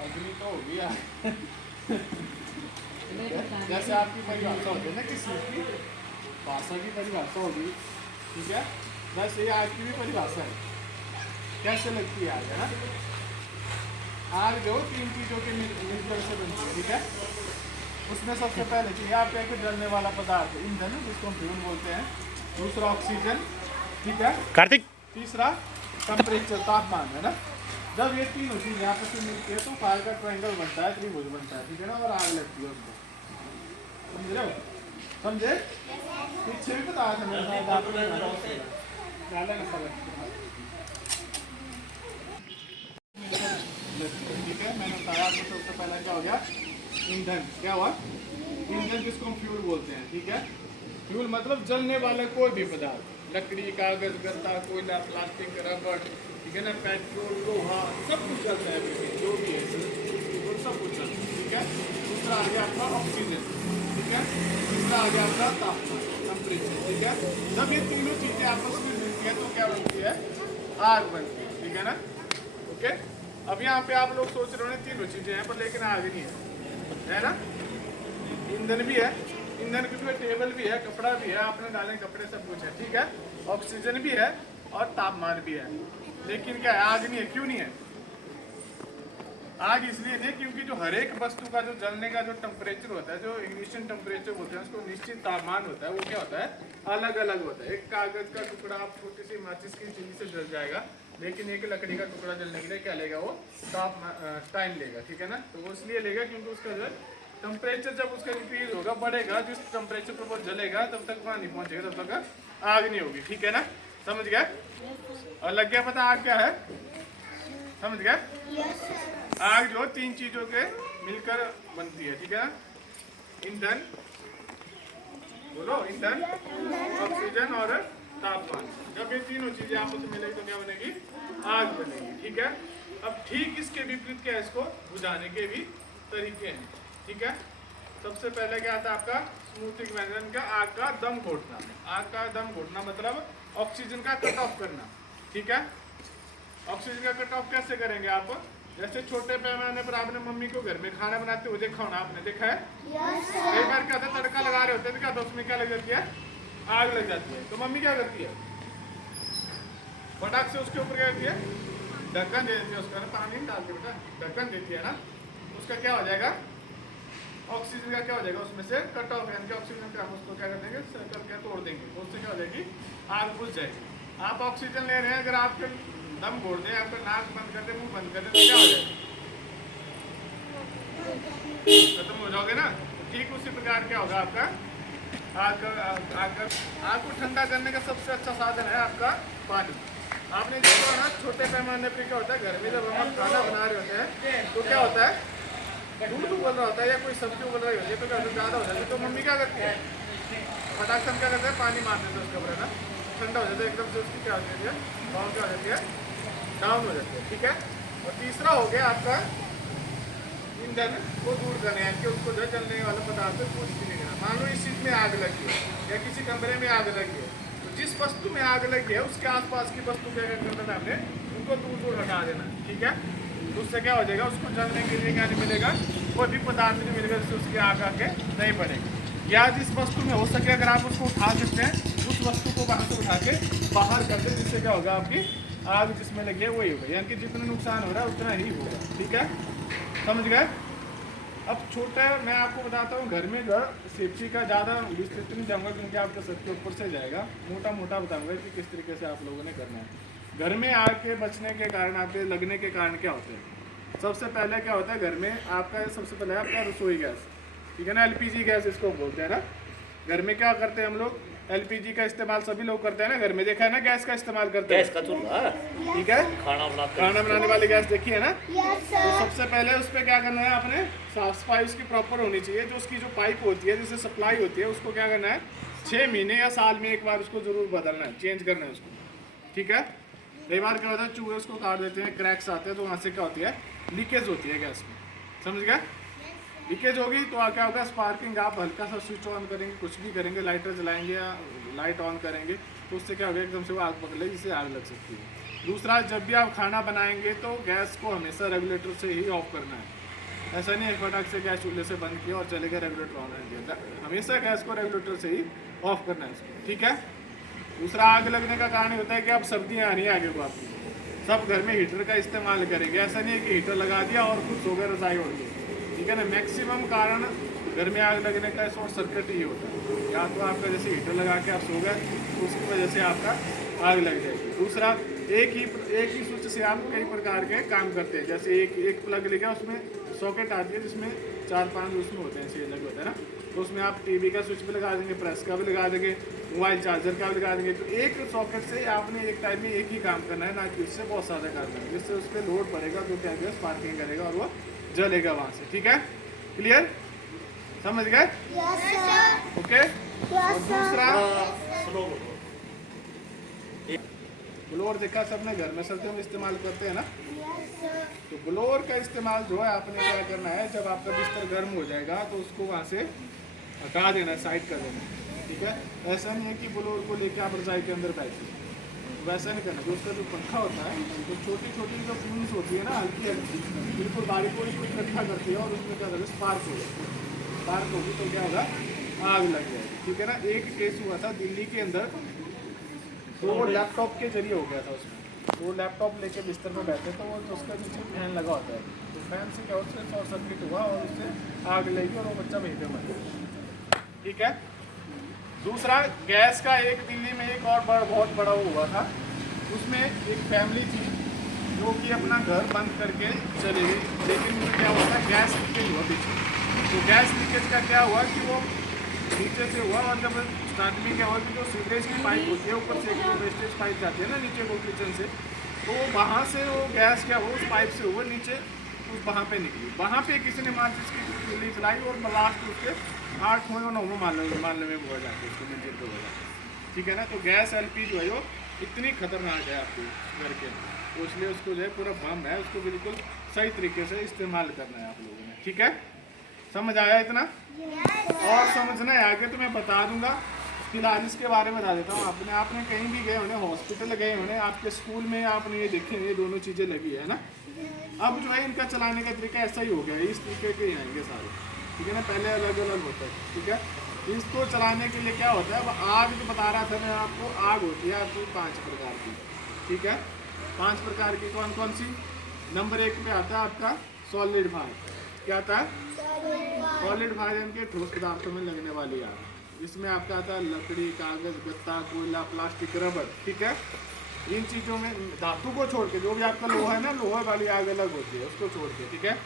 अग्नि तो होगी यार। जैसे आपकी परिभाषा होती है ना किसी की भाषा की परिभाषा होगी, ठीक है, वैसे ये आग की भी परिभाषा है। कैसे लगती है आग, है ना? आग जो 3 चीज़ों के मिलकर से बनती है, ठीक है। उसमें सबसे पहले चीज़ आप कहें कि जलने वाला पदार्थ ईंधन, जिसको हम फ्यूल बोलते हैं। दूसरा ऑक्सीजन, ठीक है। कार्तिक तीसरा टेम्परेचर, तापमान, है ना। जब ये तीनों चीज़ें आपस में मिलती है तो फायर का ट्रायंगल बनता है, त्रिभुज बनता है, ठीक है ना, और आग लगती है उसको। समझ रहे हो? समझे? पीछे भी बताया था मैंने, ठीक है। मैंने बताया आपको सबसे पहला क्या हो गया, ईंधन। क्या हुआ? ईंधन जिसको हम फ्यूल बोलते हैं, ठीक है। फ्यूल मतलब जलने वाला कोई भी पदार्थ, लकड़ी, कागज, गत्ता, कोयला, प्लास्टिक, रबड़, ठीक है ना, पेट्रोल, लोहा, सब कुछ चलता है, जो भी है वो सब कुछ चलता है, ठीक है। दूसरा आ गया आपका ऑक्सीजन, ठीक है। तीसरा आ गया आपका तापमान, टेम्परेचर, ठीक है। जब ये तीनों चीज़ें आपस में मिलती है तो क्या बनती है? आग बनती है, ठीक है ना। ओके। अब यहाँ पे आप लोग सोच रहे हो तीनों चीज़ें हैं पर लेकिन आग नहीं है ना। ईंधन भी है, ईंधन के ऊपर टेबल भी है, कपड़ा भी है, आपने डाले कपड़े, सब कुछ है, ठीक है। ऑक्सीजन भी है और तापमान भी है, लेकिन क्या है? आग नहीं है। क्यों नहीं है? आग इसलिए नहीं क्योंकि जो हर एक वस्तु का जो जलने का जो टेम्परेचर होता है, जो इग्निशन टेम्परेचर होता है, उसको निश्चित तापमान होता है, वो क्या होता है? अलग अलग होता है। एक कागज का टुकड़ा आप छोटी सी माचिस की तीली से जल जाएगा, लेकिन एक लकड़ी का टुकड़ा जलने के लिए क्या लेगा? वो टाइम लेगा, ठीक है ना। तो वो इसलिए लेगा क्योंकि उसका जो टेम्परेचर जब उसका इंक्रीज होगा, बढ़ेगा, जिस टेम्परेचर पर वो जलेगा तब तक वहाँ नहीं पहुँचेगा, तब तक आग नहीं होगी, ठीक है ना। समझ गया? और लग गया पता आग क्या है? समझ गया? आग जो 3 चीज़ों के मिलकर बनती है, ठीक है ना। ईंधन, बोलो, ईंधन, ऑक्सीजन और तापमान। जब ये तीनों चीजें आपस में मिलेगी तो क्या बनेगी? आग बनेगी, ठीक है। अब ठीक इसके विपरीत क्या है? इसको बुझाने के भी तरीके हैं, ठीक है। सबसे पहले क्या आता है आपका? स्मूथिंग मेथड का आग का दम घोटना। आग का दम घोटना मतलब ऑक्सीजन का कट ऑफ करना, ठीक है। ऑक्सीजन का कट ऑफ कैसे करेंगे आप? जैसे छोटे पैमाने पर आपने मम्मी को घर में खाना बनाते हुए देखा होना, आपने देखा है? कई बार क्या होता है, तड़का लगा रहे होते हैं तो क्या होता है, उसमें क्या लग जाती है? आग लग जाती है। तो मम्मी क्या करती है? फटाक से उसके ऊपर क्या करती है? ढक्कन दे देती है उसका, पानी नहीं डालती बेटा, ढक्कन देती है ना। उसका क्या हो जाएगा? ऑक्सीजन का क्या हो जाएगा? उसमें से कट ऑफ, यानी कि ऑक्सीजन का हम उसको क्या कर देंगे? सर्कल क्या तोड़ देंगे, तो उससे क्या हो जाएगी? आग बुझ जाएगी। आप ऑक्सीजन ले रहे हैं, अगर आपके दम घोड़ दें, आपका नाक बंद कर दे, मुंह बंद कर दे, तो क्या हो जाएगा? खत्म हो जाओगे ना। तो ठीक उसी प्रकार क्या होगा आपका? आग को ठंडा करने का सबसे अच्छा साधन है आपका पानी। आपने देखा ना, छोटे पैमाने पर क्या होता है, घर में जब हम खाना बना रहे होते हैं तो क्या होता है? दूध उबल रहा होता है या कोई सब्जी उबल रही होती है, तो क्या ज़्यादा हो जाती है, तो मम्मी क्या करती है? फटाक से क्या करते हैं? पानी मार देते हैं उसके ऊपर, है ना। ठंडा हो जाता है एकदम से, उसकी क्या हो जाती है? पावर क्या हो जाती है? डाउन हो जाती है, ठीक है। और तीसरा हो गया आपका ईंधन को दूर करना, यानी कि उसको जो जलने वाला पदार्थ है कुछ भी नहीं करना। मान लो इस चीज़ में आग लगी है या किसी कमरे में आग लगी है, तो जिस वस्तु में आग लगी है उसके आसपास की वस्तु क्या करना है हमने? उनको दूर दूर हटा देना, ठीक है। तो उससे क्या हो जाएगा? उसको जलने के लिए क्या नहीं मिलेगा? कोई भी पदार्थ नहीं मिलेगा जिससे उसकी आग आके नहीं बढ़ेगी। या जिस वस्तु में हो सके अगर आप उसको उठा सकते हैं, उस वस्तु को वहाँ से उठा के बाहर कर दें, जिससे क्या होगा? आपकी आग जिसमें लगी है वही होगा, यानी कि जितना नुकसान हो रहा है उतना ही होगा, ठीक है। समझ गए? अब छोटा मैं आपको बताता हूँ, घर में जो सेफ्टी का ज़्यादा विस्तृत नहीं जाऊँगा क्योंकि आपके सर के ऊपर से जाएगा, मोटा मोटा बताऊँगा कि किस तरीके से आप लोगों ने करना है। घर में आग के बचने के कारण, आपके लगने के कारण क्या होते हैं? सबसे पहले क्या होता है घर में आपका? सबसे पहले आपका रसोई गैस, ठीक है ना, एलपीजी गैस इसको बोलते हैं ना। घर में क्या करते हैं हम लोग? एलपीजी का इस्तेमाल सभी लोग करते हैं ना, घर में देखा है ना, गैस का इस्तेमाल करते हैं, गैस का चूल्हा, ठीक है। खाना बनाने वाली गैस देखी है ना। तो सबसे पहले उस पर क्या करना है आपने? साफ सफाई उसकी प्रॉपर होनी चाहिए। जो उसकी जो पाइप होती है जिससे सप्लाई होती है, उसको क्या करना है? 6 महीने या साल में एक बार उसको जरूर बदलना है, चेंज करना है उसको, ठीक है। कई बार क्या होता है, चूहे उसको काट देते हैं, क्रैक्स आते हैं, तो वहाँ से क्या होती है? लीकेज होती है गैस में, समझ गए? लीकेज होगी तो क्या होगा? स्पार्किंग। आप हल्का सा स्विच ऑन करेंगे, कुछ भी करेंगे, लाइटर जलाएंगे या लाइट ऑन करेंगे, तो उससे क्या होगा? एकदम से वो आग पकड़ लेगी, जिससे आग लग सकती है। दूसरा, जब भी आप खाना बनाएंगे तो गैस को हमेशा रेगुलेटर से ही ऑफ करना है। ऐसा नहीं है फटाक से गैस चूल्हे से बंद किया और चले गए रेगुलेटर ऑन कर दिया, हमेशा गैस को रेगुलेटर से ही ऑफ करना है इसको, ठीक है। दूसरा, आग लगने का कारण होता है कि अब सर्दियाँ आ रही हैं आगे को, आपकी सब घर में हीटर का इस्तेमाल करेंगे। ऐसा नहीं है कि हीटर लगा दिया और खुद सो गए रजाई ओढ़ के, ठीक है ना। मैक्सिमम कारण घर में आग लगने का शॉर्ट सर्किट ही होता है, या तो आपका जैसे हीटर लगा के आप सो गए तो उसकी वजह से आपका आग लग जाएगी। दूसरा, एक ही स्विच से आप कई प्रकार के काम करते हैं, जैसे एक प्लग लेगा, उसमें सॉकेट आती है जिसमें 4-5 उसमें होते हैं, ऐसे अलग होता है ना, तो उसमें आप टीवी का स्विच भी लगा देंगे, प्रेस का भी लगा देंगे, मोबाइल चार्जर का भी लगा देंगे। तो एक सॉकेट से आपने एक टाइम में एक ही काम करना है, ना कि उससे बहुत सारा काम करना है, जिससे उस पर लोड पड़ेगा तो क्या है स्पार्किंग करेगा और वो जलेगा वहाँ से, ठीक है। क्लियर, समझ गए? ओके। और दूसरा, ब्लोअर देखा सबने घर में सर्दियों में इस्तेमाल करते हैं ना, तो ब्लोअर का इस्तेमाल जो है आपने क्या करना है, जब आपका बिस्तर गर्म हो जाएगा तो उसको वहाँ से हटा देना, साइड कर देना, ठीक है। ऐसा नहीं है कि ब्लोअर को लेकर आप रजाई के अंदर बैठिए, वैसा नहीं करना। जो उसका जो पंखा होता है, तो छोटी छोटी जो फ्यूम्स होती है ना, हल्की हल्की बिल्कुल बारीक को इसको इकट्ठा करती है और उसमें क्या करते हैं स्पार्क होगा, स्पार्क होगी तो क्या होगा, आग लग जाएगी, ठीक है ना। एक केस हुआ था दिल्ली के अंदर, तो वो लैपटॉप के जरिए हो गया था उसमें, तो वो लैपटॉप लेके बिस्तर में बैठे तो वो उसका नीचे फैन लगा होता है, तो फैन से क्या उससे शॉर्ट सर्किट हुआ और उससे आग लगी और वो बच्चा वहीं पे मर गया, ठीक है। दूसरा, गैस का एक दिल्ली में एक और बहुत बड़ा वो हुआ था, उसमें एक फैमिली थी जो कि अपना घर बंद करके चली गई, लेकिन क्या हुआ था, गैस लीकेज हुआ पीछे। तो गैस लीकेज का क्या हुआ कि वो नीचे से हुआ, और जब स्टार्ट में क्या हुआ कि जो सीवरेज की पाइप होती है ऊपर से, एक वेस्टेज पाइप जाती है ना नीचे को किचन से, तो वहाँ से वो गैस क्या हुआ उस पाइप से हुआ नीचे, उस वहाँ पे निकली, वहाँ पे किसी ने माचिस की गोली चलाई और लास्ट उसके 8वें और 9वें मारने में हुआ जाते उसको मंजिल पे हुआ जाता, ठीक है ना। तो गैस LP जो है वो इतनी खतरनाक है आपके घर के अंदर, तो इसलिए उसको जो है पूरा बम है, उसको बिल्कुल सही तरीके से इस्तेमाल करना है आप लोगों ने, ठीक है। समझ आया इतना? और समझना है आगे तो मैं बता दूंगा, फिलहाल इसके बारे में बता देता हूँ। आपने कहीं भी गए होने, हॉस्पिटल गए होने, आपके स्कूल में आपने ये देखे ये दोनों चीज़ें लगी है ना। अब जो है इनका चलाने का तरीका ऐसा ही हो गया है, इस तरीके के ही आएंगे सारे, ठीक है ना। पहले अलग अलग होता है, ठीक है। इसको चलाने के लिए क्या होता है, अब आग जो बता रहा था मैं आपको, आग होती है आपको 5 प्रकार की, ठीक है। 5 प्रकार की कौन कौन सी? नंबर 1 पे आता है आपका सॉलिड फायर। क्या आता है? सॉलिड फायर, इनके ठोस पदार्थों में लगने वाली आग। इसमें आपका आता है लकड़ी, कागज, गत्ता, कोयला, प्लास्टिक, रबर, ठीक है। इन चीज़ों में धातु को छोड़ के, जो भी आपका लोहा है ना, लोहा वाली आग अलग होती है, उसको छोड़ के, ठीक है।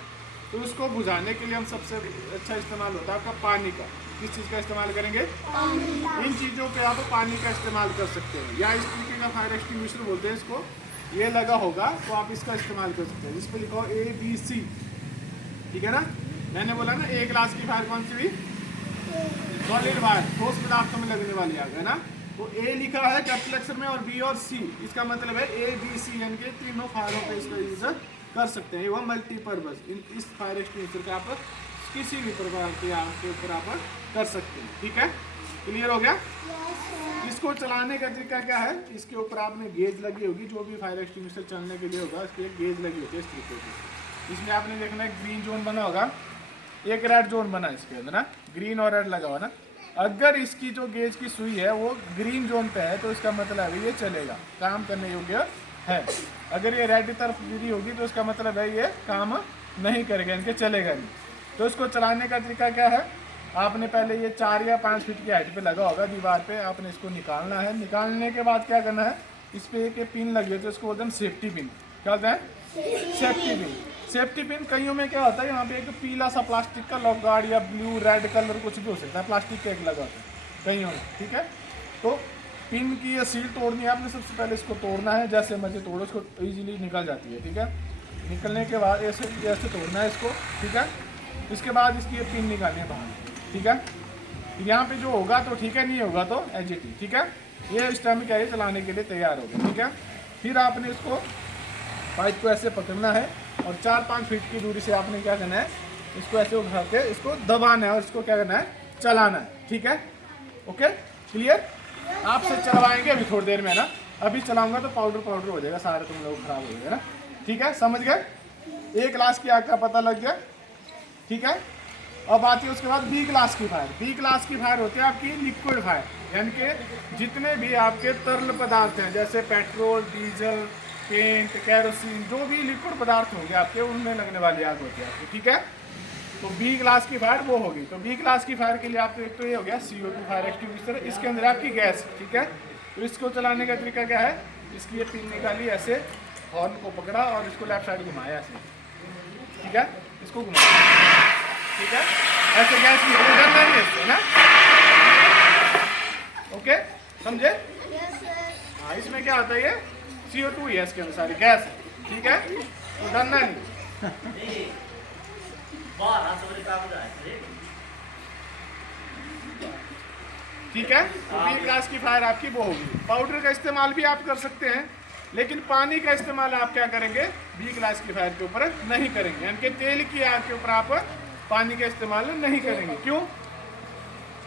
तो इसको बुझाने के लिए हम सबसे अच्छा इस्तेमाल होता है आपका पानी का। किस चीज़ का इस्तेमाल करेंगे? इन चीज़ों पे आप पानी का इस्तेमाल कर सकते हैं, या इस तरीके का फायर एक्सटिंग्विशर बोलते हैं इसको, ये लगा होगा तो आप इसका इस्तेमाल कर सकते हैं। इस पर लिखा हो ABC, ठीक है ना। मैंने बोला ना A क्लास की फायर कौन सी हुई? सॉलिड फायर, ठोस पदार्थों में लगने वाली आग है ना। तो A लिखा है कैपिटल अक्षर में और B और C, इसका मतलब है ABC, यानी कि तीनों फायरों पे इसका यूज कर सकते हैं। वह मल्टीपर्पज इस फायर एक्सटिंग्विशर का आप किसी भी प्रकार की आग के ऊपर आप कर सकते हैं, ठीक है। क्लियर हो गया? इसको चलाने का तरीका क्या है, इसके ऊपर आपने गेज लगी होगी, जो भी फायर एक्सटिंग्विशर चलने के लिए होगा इसके गेज लगी होती है इस तरीके की। इसमें आपने देखना है ग्रीन जोन बना होगा, एक रेड जोन बना है इसके अंदर ना, ग्रीन और रेड लगा हुआ ना। अगर इसकी जो गेज की सुई है वो ग्रीन जोन पे है तो इसका मतलब है ये चलेगा, काम करने योग्य है। अगर ये रेड तरफ गिरी होगी तो इसका मतलब है ये काम नहीं करेगा, इनके चलेगा नहीं। तो इसको चलाने का तरीका क्या है, आपने पहले ये 4 या 5 फीट की हाइट पे लगा होगा दीवार पे, आपने इसको निकालना है। निकालने के बाद क्या करना है, इस पर एक पिन लगी है तो इसको बोलते हैं सेफ्टी पिन। क्या होता है? Safety pin. सेफ्टी पिन कईयों में क्या होता है, यहाँ पे एक पीला सा प्लास्टिक का लॉक गार्ड या ब्लू रेड कलर कुछ भी हो सकता है, प्लास्टिक का एक लगा होता है कईयों में, ठीक है। तो पिन की ये सील तोड़नी है आपने, सबसे पहले इसको तोड़ना है, जैसे मर्जी तोड़ो, इसको ईजिली निकल जाती है, ठीक है। निकलने के बाद ऐसे तोड़ना है इसको, ठीक है। इसके बाद इसकी ये पिन निकालनी है बाहर, ठीक है। यहाँ पे जो होगा तो ठीक है, नहीं होगा तो एजिटी, ठीक है। ये इस टाइम क्या है चलाने के लिए तैयार हो गया, ठीक है। फिर आपने इसको पाइप को ऐसे पकड़ना है और 4-5 फीट की दूरी से आपने क्या करना है, इसको ऐसे उठा के इसको दबाना है और इसको क्या करना है, चलाना है, ठीक है। Okay, clear? आपसे चलवाएंगे अभी थोड़ी देर में ना। अभी चलाऊंगा तो पाउडर हो जाएगा, सारे तुम लोग खराब हो जाएगा ना। ठीक है, समझ गए? ए क्लास की आग का पता लग गया। ठीक है, अब आती है उसके बाद बी क्लास की फायर। बी क्लास की फायर होती है आपकी लिक्विड फायर, यानी कि जितने भी आपके तरल पदार्थ हैं जैसे पेट्रोल, डीजल, पेंट, केरोसिन, जो भी लिक्विड पदार्थ होंगे आपके, उनमें लगने वाली आग होती है आपकी। ठीक है, तो बी क्लास की फायर वो होगी। तो बी क्लास की फायर के लिए आपको एक तो ये हो गया CO2 फायर एक्सटिंग्विशर, इसके अंदर आपकी गैस। ठीक है, तो इसको चलाने का तरीका क्या है, इसकी ये पिन निकाली, ऐसे हॉर्न को पकड़ा और इसको लेफ्ट साइड घुमाया ऐसे। ठीक है, इसको घुमाया। ठीक है, ऐसे गैस की करना नहीं इससे ना। ओके, समझे? हाँ, इसमें क्या आता है, ये CO2 है, इसके अंदर सारी गैस है। ठीक है, तो डरना नहीं। ठीक है, तो बी क्लास की फायर आपकी वो होगी। पाउडर का इस्तेमाल भी आप कर सकते हैं, लेकिन पानी का इस्तेमाल आप क्या करेंगे, बी क्लास की फायर के ऊपर नहीं करेंगे, यानी कि तेल की आग के ऊपर आप पानी का इस्तेमाल नहीं करेंगे। क्यों?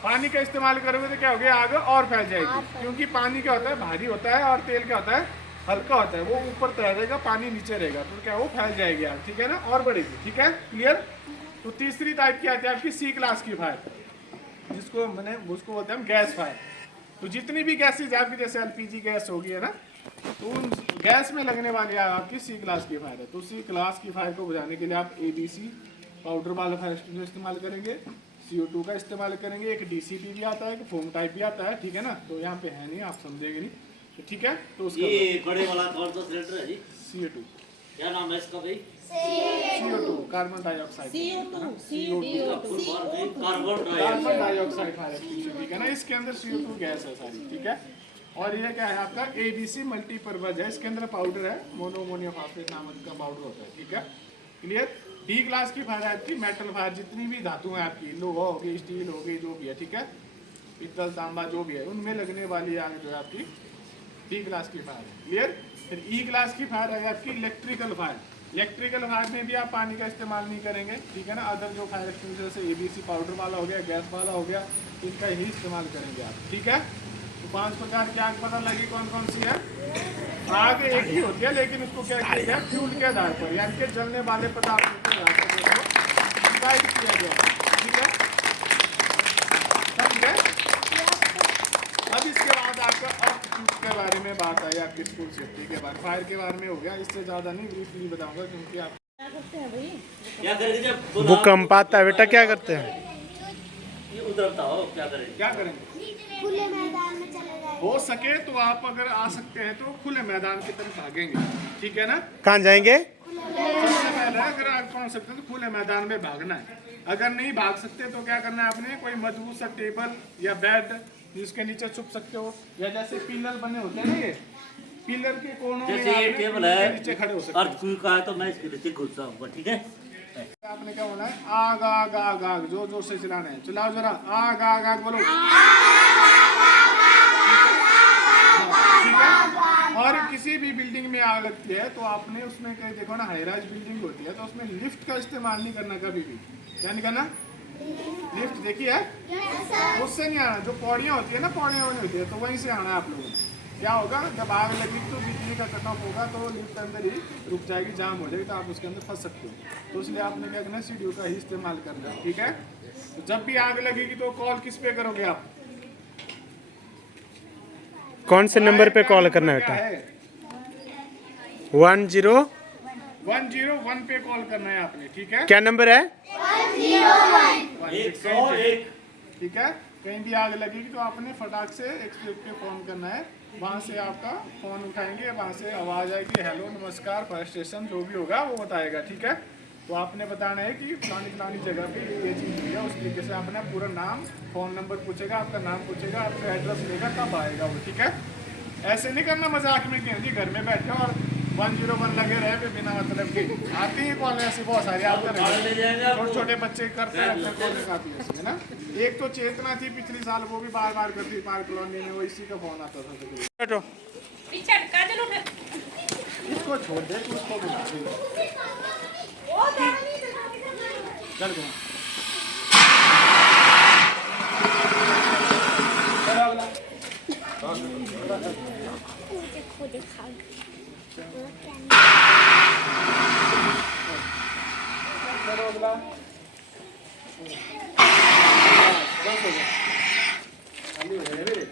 पानी का इस्तेमाल करोगे तो क्या होगा, आग और फैल जाएगी, क्योंकि पानी क्या होता है, भारी होता है, और तेल क्या होता है, हल्का होता है। वो ऊपर तैरेगा, पानी नीचे रहेगा, तो क्या वो फैल जाएगी आग। ठीक है ना, और बढ़ेगी। ठीक है, क्लियर? तो तीसरी टाइप की आती है आपकी सी क्लास की फायर, जिसको मैंने उसको बोलते हैं हम गैस फायर। तो जितनी भी गैसेज आपकी, जैसे LPG गैस होगी है ना, तो उन गैस में लगने वाली आग आपकी सी क्लास की फायर है। तो सी क्लास की फायर को बुझाने के लिए आप ABC पाउडर वाला फायर एक्सटिंग्विशर इस्तेमाल करेंगे, CO2 का इस्तेमाल करेंगे, एक DCP भी आता है, एक फोम टाइप भी आता है। ठीक है ना, तो यहाँ पे है नहीं, आप समझेंगे नहीं। तो ठीक है, तो उसका ये बड़े वाला कौन सा सिलेंडर है जी? CO2। क्या नाम है इसका भाई? CO2 carbon dioxide. Carbon dioxide fire extinguisher. ठीक है ना, इसके अंदर CO2 गैस है सारी। ठीक है, और ये क्या है आपका ABC मल्टीपर्पज है, इसके अंदर पाउडर है, मोनोअमोनियम फॉस्फेट नामक का पाउडर होता है। ठीक है, क्लियर? डी क्लास की फायर है आपकी मेटल फायर, जितनी भी धातु है आपकी, लोहा होगी, स्टील होगी, जो भी है। ठीक है, पित्तल, तांबा, जो भी है, उनमें लगने वाली आग जो है आपकी डी क्लास की फायर है। क्लियर? फिर ई क्लास की फायर है आपकी इलेक्ट्रिकल फायर। इलेक्ट्रिकल फायर में भी आप पानी का इस्तेमाल नहीं करेंगे। ठीक है ना, अदर जो फायर एक्सटिंग्विशर से ABC पाउडर वाला हो गया, गैस वाला हो गया, इनका ही इस्तेमाल करेंगे आप। ठीक है, तो 5 प्रकार की आग पता लगी कौन कौन सी है। आग एक ही होती है, लेकिन उसको क्या किया गया, फ्यूल के आधार पर, यानी कि जलने वाले पदार्थों के आधार पर डिवाइड किया गया। ठीक है, समझे? अब इसके बाद आपका ऑप्टिट्यूड के बारे में बात आई, आपकी स्कूल सेफ्टी के बाद। फायर के बारे में हो गया, इससे ज़्यादा नहीं, ब्रीफली बताऊंगा, क्योंकि आप क्या करेंगे जब भूकंप आता है बेटा, क्या करते हैं? ये उतरता हो क्या करेंगे? क्या करेंगे, खुले मैदान में चले जाए। हो सके तो आप अगर आ सकते हैं तो खुले मैदान की तरफ भागेंगे। ठीक है ना, कहाँ जाएंगे? सबसे पहले अगर आप पहुंच सकते हैं तो खुले मैदान में भागना है। अगर नहीं भाग सकते तो क्या करना है आपने, कोई मजबूत सा टेबल या बेड जिसके नीचे छुप सकते हो, या जैसे पिलर बने होते हैं ना, ये पिलर के कोनों में जैसे ये आपने टेबल पिलर है, के नीचे खड़े हो सकते अर्थ हैं। क्यों का है तो मैं इसके नीचे घुस जाऊंगा। ठीक है, आपने क्या बोला है, आग आग आग आग, जोर जोर से चिल्लाना है। चिल्लाओ जरा, आग आग आग बोलो। ठीक है, और किसी भी बिल्डिंग में आग लगती है तो आपने उसमें कहीं देखो ना, हाई राइज बिल्डिंग होती है तो उसमें लिफ्ट का इस्तेमाल नहीं करना कभी भी। क्या नहीं करना, लिफ्ट देखी है, उससे नहीं आना। जो पौड़ियाँ होती है ना, पौड़ियाँ बनी होती है, तो वहीं से आना है आप लोगों को। क्या होगा, जब आग लगी तो बिजली का कट ऑफ होगा तो लिफ्ट अंदर ही रुक जाएगी, जाम हो जाएगी, तो आप उसके अंदर फंस सकते हो। तो इसलिए आपने क्या करना है, सीढ़ियों का ही इस्तेमाल करना है। ठीक है, तो जब भी आग लगेगी तो कॉल किस पे करोगे आप, कौन से नंबर पे कॉल करना है बेटा? 101 पे कॉल करना है आपने। ठीक है, क्या नंबर है? 101। ठीक है, कहीं भी आग लगेगी तो आपने फटाक से 101 पे फोन करना है। वहाँ से आपका फोन उठाएंगे, वहाँ से आवाज़ आएगी, हेलो नमस्कार फायर स्टेशन, जो भी होगा वो बताएगा। ठीक है, तो आपने बताना है कि फलानी जगह पे ये चीज़ हुई है, उस तरीके से अपना पूरा नाम, फ़ोन नंबर पूछेगा, आपका नाम पूछेगा, आपका एड्रेस लेगा, कब आएगा वो। ठीक है, ऐसे नहीं करना मजाक में कि जी घर में बैठे और 101 लगे रहे पे बिना मतलब के। आती ही कॉल ऐसी बहुत सारी आते रहे, छोटे छोटे बच्चे करते रहते हैं कॉल आती है ना। एक तो चेतना थी पिछले साल, वो भी बार बार करती पार्क कॉलोनी में, वो इसी का फोन आता था। बैठो। इसको छोड़ दे, तू उसको बुला दे। चल गया, चलो अगला। करो अगला। बस हो गया। खाली हो गया मेरे।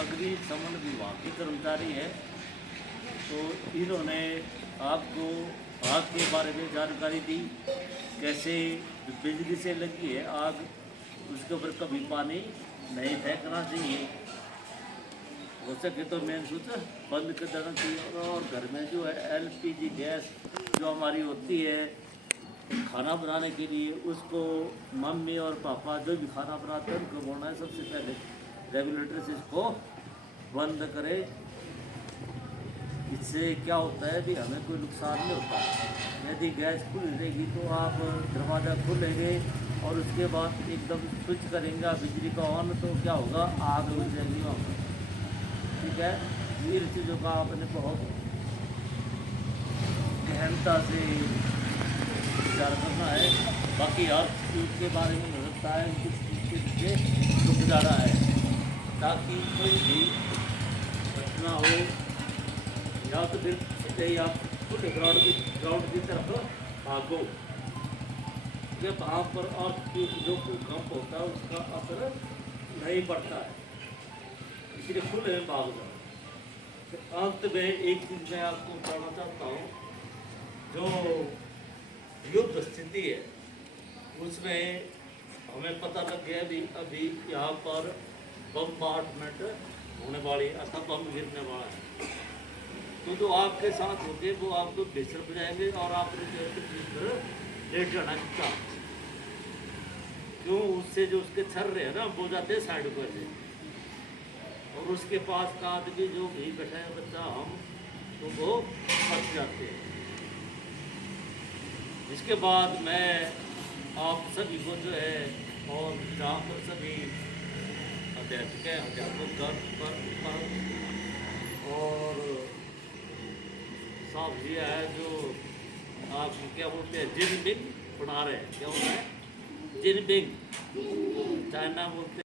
अग्निशमन विभाग के कर्मचारी है, तो इन्होंने आपको आग के बारे में जानकारी दी, कैसे बिजली से लगी है आग, उसके ऊपर कभी पानी नहीं फेंकना चाहिए, हो सके तो मेन स्विच बंद कर देना चाहिए। और घर में जो है एलपीजी गैस जो हमारी होती है खाना बनाने के लिए, उसको मम्मी और पापा जो भी खाना बनाते हैं उनको बोलना है सबसे पहले रेगुलेटर से इसको बंद करें। इससे क्या होता है कि हमें कोई नुकसान नहीं होता। यदि गैस खुली रहेगी तो आप दरवाज़ा खोलेंगे और उसके बाद एकदम स्विच करेंगे बिजली का ऑन, तो क्या होगा, आग लग जाएगी वहाँ पर। ठीक है, इन चीज़ों का आपने बहुत गहनता से विचार करना है। बाकी हर चीज़ के बारे में हो सकता है कुछ चीज़ के पीछे रुक जाना है, ताकि कोई भी घटना हो, या तो फिर कहीं आप खुद ग्राउंड की तरफ भागो, जब वहाँ पर और जो भूकंप होता है उसका असर नहीं पड़ता है, इसलिए खुले में भाग जाओ। तो अंत में एक चीज़ मैं आपको बताना चाहता हूँ, जो युद्ध स्थिति है उसमें हमें पता लग गया भी अभी यहाँ पर बम्बार्टमेंट होने वाली है, अर्थात बम गिरने वाला है। तो जो आपके साथ होंगे वो आपको बेसर बजाएंगे और आपने जो है लेट जाना चाहिए, क्यों, उससे जो उसके छर रहे हैं ना वो जाते हैं साइड पर से, और उसके पास का आदमी जो भी बैठा है बच्चा हम, तो वो फंस जाते हैं। इसके बाद मैं आप सभी को जो है, और जहाँ पर सभी अध्यापक है अध्यापक पर और साहब जी है जो आप क्या बोलते हैं जिन बिंग पढ़ा रहे हैं, क्या होता है जिन बिंग, चाइना बोलते हैं।